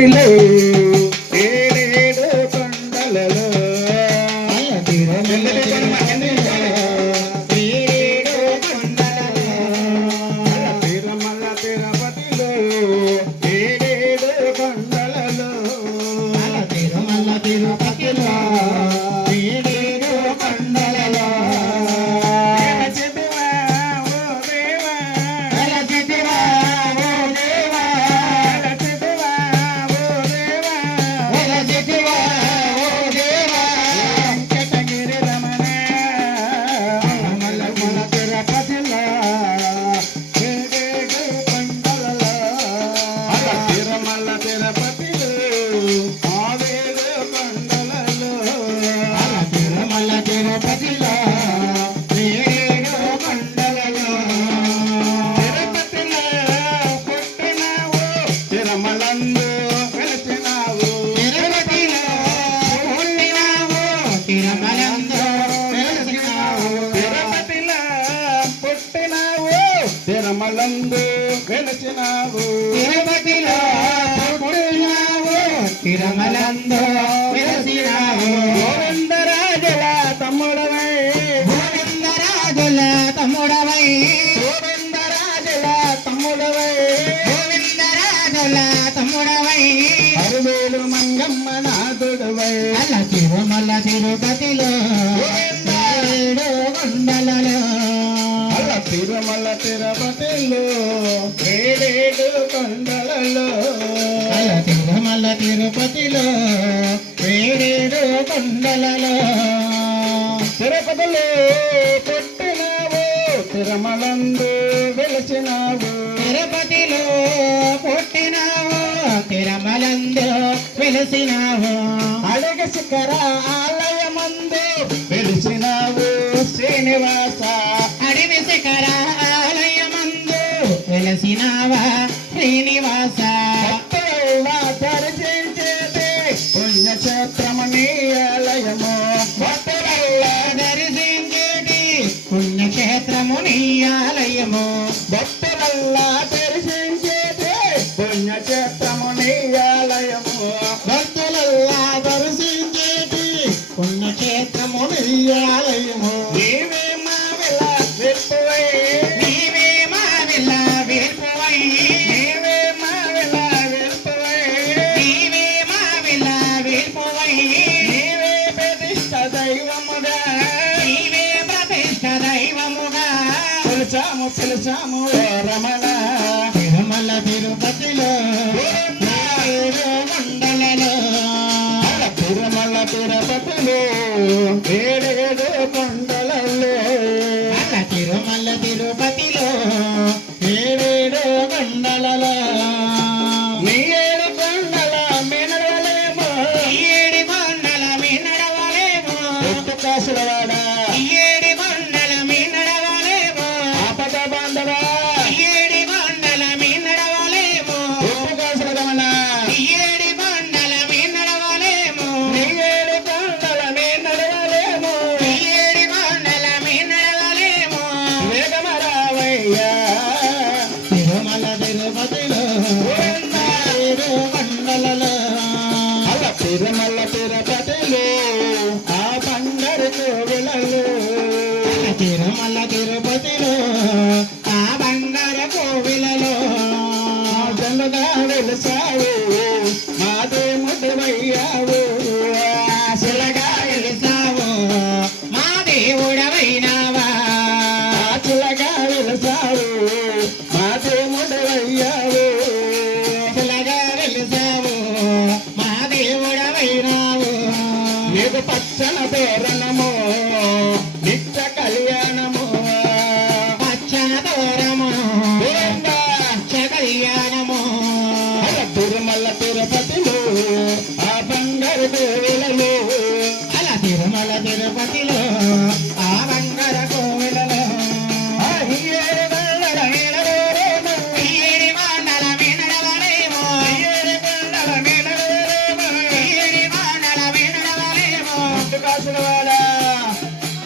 తిరుపతిలో ఏడేడు కొండలలో తిరుమలందు వెలసినావు తిరుపతిలో పుట్టినావు తిరుమలందు వెలసినావు గోవిందరాజుల తమ్ముడవై గోవిందరాజుల తమ్ముడవై గోవిందరాజుల తమ్ముడవై గోవిందరాజుల తమ్ముడవై అరువేలు మంగమ్మ నాథుడవై అల్ల తిరుమల తిరుపతిలో ఏడు కొండలలో తిరుమల తిరుపతిలో ఏడేడు కొండలలో తిరుమల తిరుపతిలో ఏడేడు కొండలలో తిరుపతిలో పుట్టినావు తిరుమలందు వెలిసినావు తిరుపతిలో పుట్టినావు తిరుమలందు వెలిసినావు అడగ శిఖర ఆలయమందు వెలిసినావు శ్రీనివాస అడవి శిఖర ఆలయమందు వెలసినావా శ్రీనివాస దర్శించేది పుణ్యక్షేత్రము నీ ఆలయము భక్తులల్లా దర్శించేటి పుణ్యక్షేత్రము నీ ఆలయము భక్తులల్లా దర్శించేది పుణ్యక్షేత్రము నీ ఆలయము భక్తులల్లా దర్శించేటి పుణ్యక్షేత్రము నీ ఆలయము నీవే మా విల విప్పువై నీవే మా విల విప్పువై నీవే మా విల విప్పువై నీవే మా విల విప్పువై నీవే ప్రతిష్ట దైవముగా నీవే ప్రతిష్ట దైవముగా పిలిచాము ఓ రమణ తిరుమల తిరుపతిలో ఏడు కొండలలో తిరుమల తిరుపతిలో ఏడేడు కొండలలో తిరుమల తిరుపతిలో ఏడేడు కొండలలో నీ ఏడు కొండల మినడలేమో ఏడు కొండల మిన్నడవలేమో ఎత్తు కాసులవాడ ఏడు కొండల మిన్నడవలేమో ఆపద బాంధవ ఏడు కొండల మిన్నడవలేమో ఎత్తు కాసుల రమణ ఏడు కొండల మిన్నడవలేమో నీ ఏడు కొండల మినడలేమో ఏడు కొండల మిన్నడవలేమో వేగమరావయ్యా తిరుమల తిరుపతిలో ఏడు కొండలలో తిరుమల తిరుపతిలో ఆ బంగారు కోవిలలో తిరుమల తిరుపతిలో ఆ బంగారు కోవిలలో జనుగా వెలిసావు మా దేవుడవయ్యావు ఆశలుగా వెలిసావు మా దేవుడవైనావా ఆశలుగా వెలిసావు మా దేవుడవయ్యావు ఆశలుగా వెలిసావు మా దేవుడవైనావు నీకు పచ్చన పేర